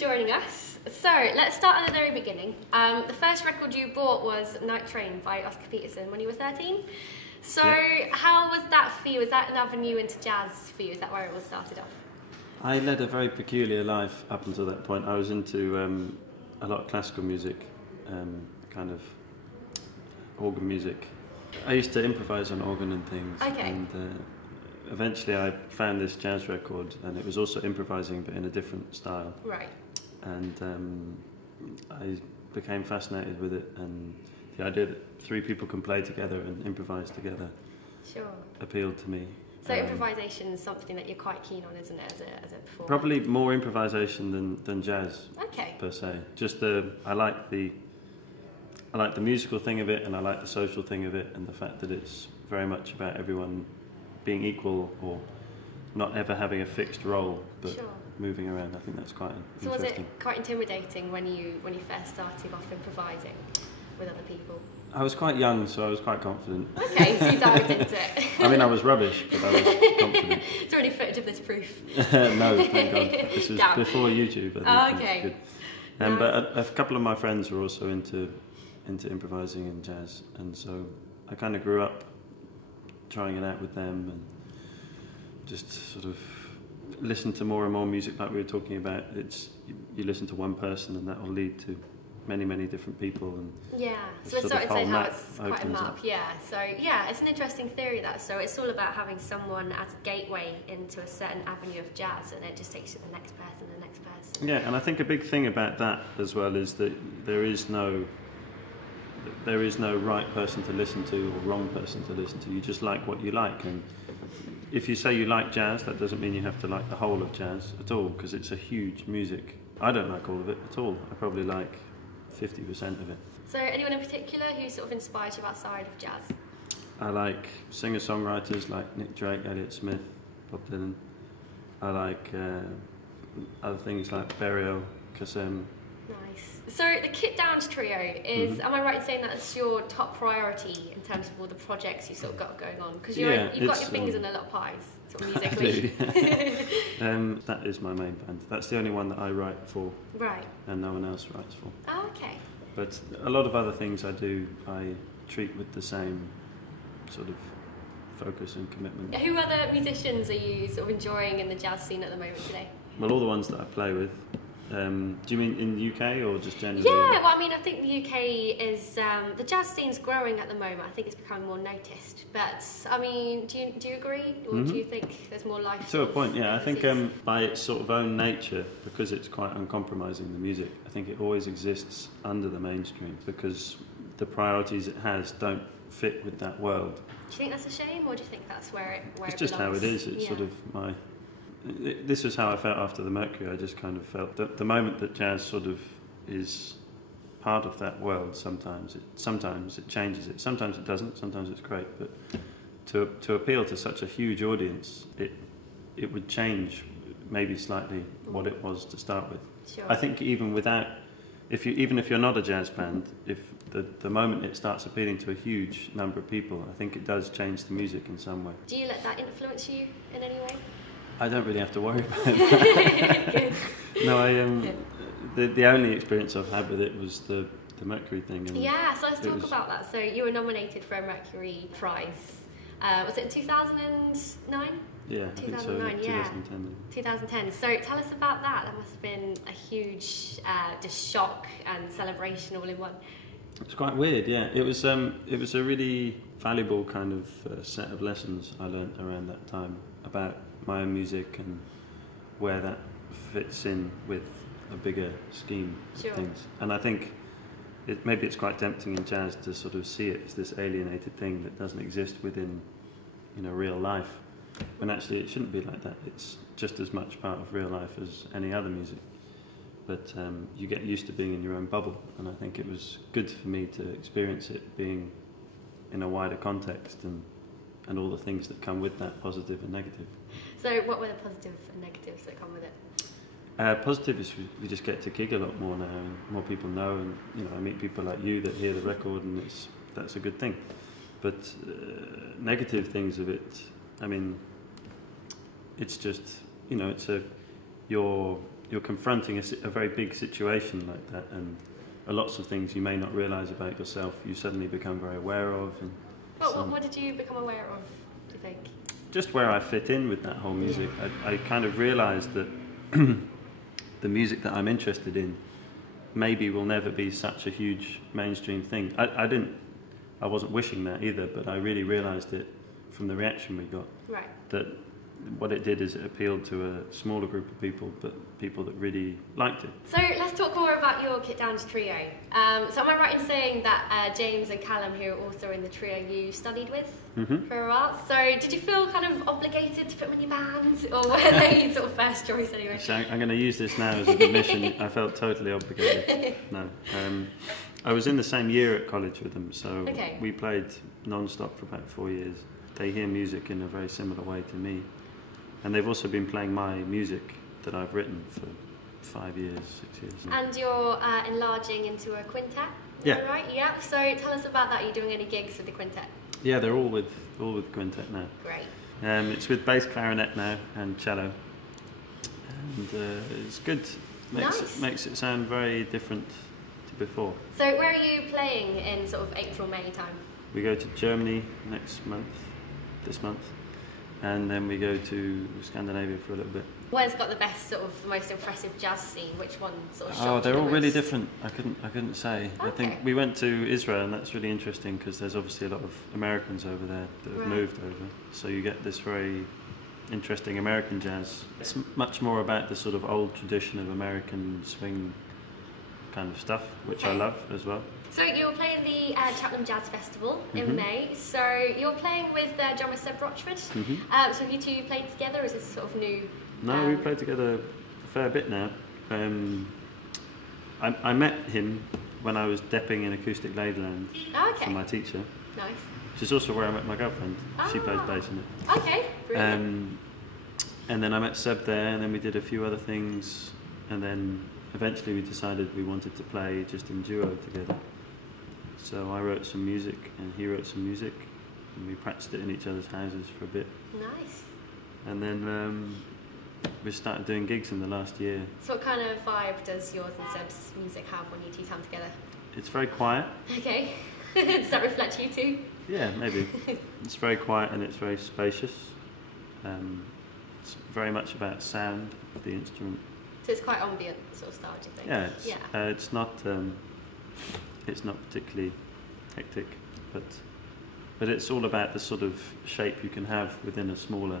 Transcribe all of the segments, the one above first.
joining us. So let's start at the very beginning. The first record you bought was Night Train by Oscar Peterson when you were 13. So how was that for you? Was that an avenue into jazz for you? Is that where it all started off? I led a very peculiar life up until that point. I was into a lot of classical music, kind of organ music. I used to improvise on organ and things. Okay. And eventually I found this jazz record, and it was also improvising but in a different style. Right. And I became fascinated with it, and the idea that three people can play together and improvise together appealed to me. So improvisation is something that you're quite keen on, isn't it, as a performer? Probably more improvisation than jazz, per se. Just I like the musical thing of it, and I like the social thing of it, and the fact that it's very much about everyone being equal or not ever having a fixed role, but moving around. I think that's quite interesting. So was it quite intimidating when you first started off improvising with other people? I was quite young, so I was quite confident. Okay, so you dived into it. I mean, I was rubbish, but I was confident. Is there any footage of this proof? No, thank God. This was before YouTube, I think. Okay. Good. But a couple of my friends were also into improvising and jazz, and so I kind of grew up trying it out with them, and just sort of listened to more and more music, like we were talking about. You listen to one person, and that will lead to many different people, and so it's sort of saying how it's quite a map. So it's an interesting theory, that so it's all about having someone as a gateway into a certain avenue of jazz, and it just takes you to the next person. And I think a big thing about that as well is that there is no right person to listen to or wrong person to listen to. You just like what you like, and if you say you like jazz, that doesn't mean you have to like the whole of jazz at all, because it's a huge music. I don't like all of it at all. I probably like 50% of it. So anyone in particular who sort of inspires you outside of jazz? I like singer-songwriters like Nick Drake, Elliott Smith, Bob Dylan. I like other things like Burial, Kassem. Nice. So the Kit Downs trio is, am I right in saying that's your top priority in terms of all the projects you've sort of got going on? Because you've got your fingers in a lot of pies, sort of musically. That is my main band. That's the only one that I write for. Right. And no one else writes for. Oh, okay. But a lot of other things I do, I treat with the same sort of focus and commitment. Who other musicians are you sort of enjoying in the jazz scene at the moment today? Well, all the ones that I play with. Do you mean in the UK or just generally? Yeah, well, I mean, I think the UK is, the jazz scene's growing at the moment. I think it's becoming more noticed. But, I mean, do you agree? Or do you think there's more life? To a point, yeah. I think by its sort of own nature, because it's quite uncompromising, the music, I think it always exists under the mainstream because the priorities it has don't fit with that world. Do you think that's a shame, or do you think that's where it's just how it is. It's sort of my... This was how I felt after the Mercury. I just kind of felt that the moment that jazz sort of is part of that world, sometimes it changes it. Sometimes it doesn't. Sometimes it's great. But to appeal to such a huge audience, it would change maybe slightly what it was to start with. Sure. I think even if you're not a jazz band, if the moment it starts appealing to a huge number of people, I think it does change the music in some way. Do you let that influence you in any way? I don't really have to worry about that. No, the only experience I've had with it was the Mercury thing. And so let's talk about that. So you were nominated for a Mercury Prize. Was it 2009? Yeah, 2009, I think so, 2010. 2010. So tell us about that. That must have been a huge just shock and celebration all in one. It's quite weird, yeah. It was a really valuable kind of set of lessons I learnt around that time about my own music and where that fits in with a bigger scheme of things. And I think maybe it's quite tempting in jazz to sort of see it as this alienated thing that doesn't exist within, real life. When actually it shouldn't be like that. It's just as much part of real life as any other music. But you get used to being in your own bubble, and I think it was good for me to experience it being in a wider context and all the things that come with that, positive and negative. So what were the positive and negatives that come with it? Positive is we just get to gig a lot more now, and more people know, and I meet people like you that hear the record, and that's a good thing. But negative things of it, I mean, it's just you're you're confronting a very big situation like that, and lots of things you may not realise about yourself, you suddenly become very aware of. And what did you become aware of, do you think? Just where I fit in with that whole music. I kind of realised that the music that I'm interested in maybe will never be such a huge mainstream thing. I wasn't wishing that either, but I really realised it from the reaction we got. Right. That what it did is it appealed to a smaller group of people, but people that really liked it. So let's talk more about your Kit Downs trio. So am I right in saying that James and Callum, who are also in the trio, you studied with for a while? So did you feel kind of obligated to put them in your band, or were they sort of first choice anyway? So I'm going to use this now as an admission. I felt totally obligated. No. I was in the same year at college with them, so we played non-stop for about 4 years. They hear music in a very similar way to me. And they've also been playing my music that I've written for 5 years, 6 years. And you're enlarging into a quintet, right? Yeah. So tell us about that. Are you doing any gigs with the quintet? Yeah, they're all with quintet now. Great. It's with bass clarinet now and cello, and it's good. Makes it sound very different to before. So where are you playing in sort of April, May time? We go to Germany this month. And then we go to Scandinavia for a little bit. Where's got the best, sort of, the most impressive jazz scene? Which one sort of shocked you? Oh, they're all the really most? different. I couldn't say. Okay. I think we went to Israel, and that's really interesting because there's obviously a lot of Americans over there that have moved over. So you get this very interesting American jazz. It's much more about the sort of old tradition of American swing kind of stuff, which I love as well. So you're playing the Cheltenham Jazz Festival in May. So you're playing with drummer Seb Rochford. So have you two played together, or is this sort of new? No, we played together a fair bit now. I met him when I was depping in acoustic Ladyland for my teacher. Nice. Which is also where I met my girlfriend. She plays bass in it. Okay, brilliant. And then I met Seb there, and then we did a few other things, and then eventually we decided we wanted to play just in duo together. So I wrote some music and he wrote some music, and we practiced it in each other's houses for a bit. Nice. And then we started doing gigs in the last year. So what kind of vibe does yours and Seb's music have when you two come together? It's very quiet. Okay. Does that reflect you too? Yeah, maybe. It's very quiet and it's very spacious. It's very much about sound of the instrument. So it's quite ambient sort of style, do you think? Yeah, it's not particularly hectic, but it's all about the sort of shape you can have within a smaller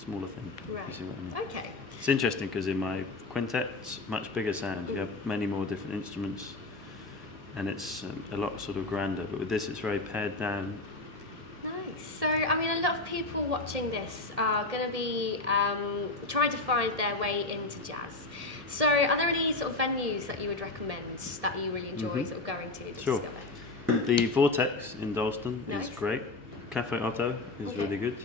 thing. Right. You see what I mean? Okay. It's interesting because in my quintet, it's much bigger sound. You have many more different instruments, and it's a lot sort of grander. But with this, it's very pared down. Nice. So, I mean, a lot of people watching this are going to be trying to find their way into jazz. So, are there any sort of venues that you would recommend that you really enjoy sort of going to discover? The Vortex in Dalston is great. Cafe Otto is really good.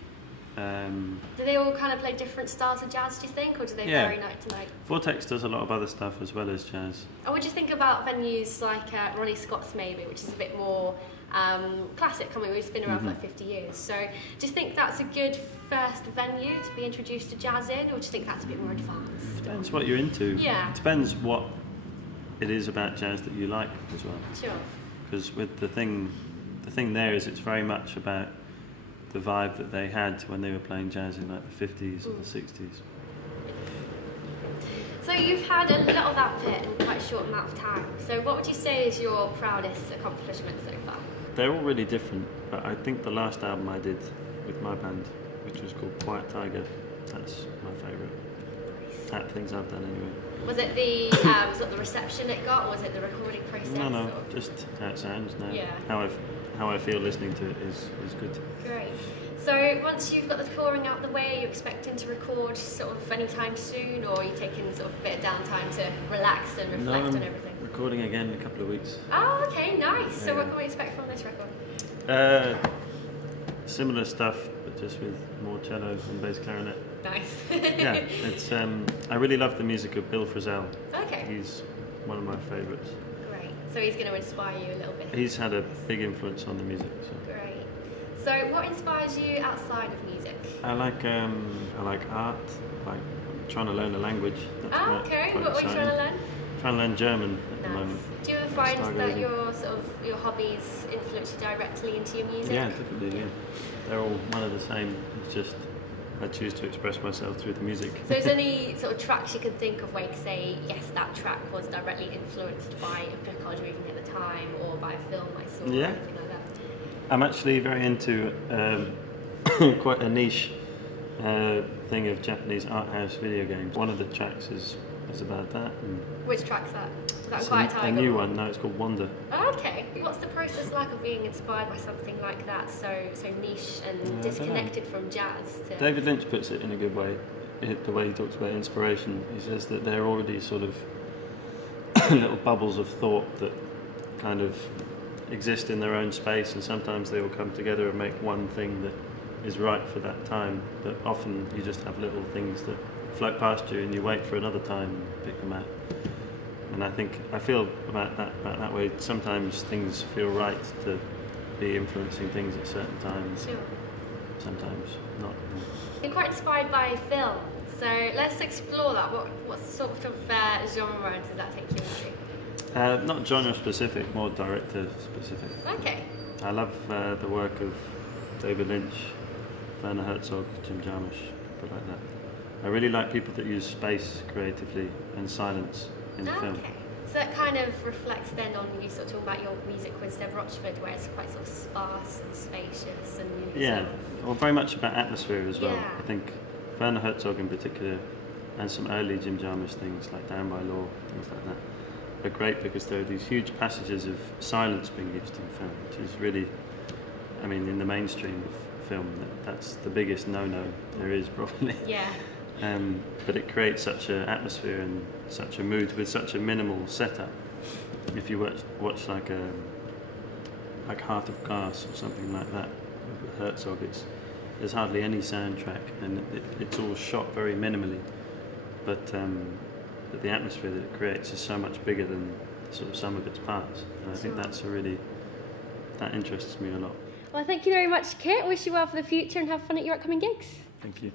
Do they all kind of play different styles of jazz, do you think, or do they vary night to night? Vortex does a lot of other stuff as well as jazz. And what do you think about venues like Ronnie Scott's maybe, which is a bit more classic? I mean, we've been around for like 50 years. So do you think that's a good first venue to be introduced to jazz in, or do you think that's a bit more advanced? Depends what you're into. Yeah. It depends what it is about jazz that you like as well. Sure. Because with the thing there is it's very much about the vibe that they had when they were playing jazz in like the 50s or the 60s. So you've had a lot of output in quite a short amount of time. So what would you say is your proudest accomplishment so far? They're all really different, but I think the last album I did with my band, which was called Quiet Tiger, that's my favourite. Out of things I've done anyway. Was it the sort of the reception it got, or was it the recording process? No, or? just how it sounds now. Yeah. How I feel listening to it is good. Great. So once you've got the touring out the way, are you expecting to record sort of anytime soon, or are you taking sort of a bit of downtime to relax and reflect on everything? Recording again in a couple of weeks. Oh, okay, nice. So what can we expect from this record? Similar stuff, but just with more cello and bass clarinet. Nice. Yeah, it's. I really love the music of Bill Frisell. Okay. He's one of my favourites. Great. So he's going to inspire you a little bit. He's had a big influence on the music. So. Great. So what inspires you outside of music? I like art, like trying to learn a language. That's Okay. quite What were you trying to learn? Trying to learn German at the moment. Do you ever find that your hobbies influence you directly into your music? Yeah, definitely. Yeah, they're all one of the same. It's just I choose to express myself through the music. So is there any sort of tracks you can think of where you could say, yes, that track was directly influenced by a book I was reading at the time or by a film I saw or anything like that? I'm actually very into quite a niche thing of Japanese art house video games. One of the tracks is about that. And which track's that? Is that Quiet Tiger? A new one, no, it's called Wonder. Oh, okay. What's the process like of being inspired by something like that, so niche and disconnected from jazz? David Lynch puts it in a good way, the way he talks about inspiration. He says that they're already sort of little bubbles of thought that kind of exist in their own space, and sometimes they will come together and make one thing that is right for that time, but often you just have little things that float past you and you wait for another time and pick them out. And I feel about that way. Sometimes things feel right to be influencing things at certain times. Sure. Sometimes not. You're quite inspired by film, so let's explore that. What sort of genre does that take you into? Not genre specific, more director specific. Okay. I love the work of David Lynch, Werner Herzog, Jim Jarmusch, people like that. I really like people that use space creatively and silence in film. Okay. So that kind of reflects then on you sort of talking about your music with Seb Rochford, where it's quite sort of sparse and spacious and well, very much about atmosphere as well. Yeah. I think Werner Herzog in particular, and some early Jim Jarmusch things like Down by Law, things like that, are great because there are these huge passages of silence being used in film, which is really, I mean, in the mainstream of film, that's the biggest no-no there is probably. Yeah. But it creates such an atmosphere and such a mood with such a minimal setup. If you watch like Heart of Glass or something like that with Herzog, there's hardly any soundtrack and it's all shot very minimally. But the atmosphere that it creates is so much bigger than sort of some of its parts. And I think that interests me a lot. Well, thank you very much, Kit. Wish you well for the future and have fun at your upcoming gigs. Thank you.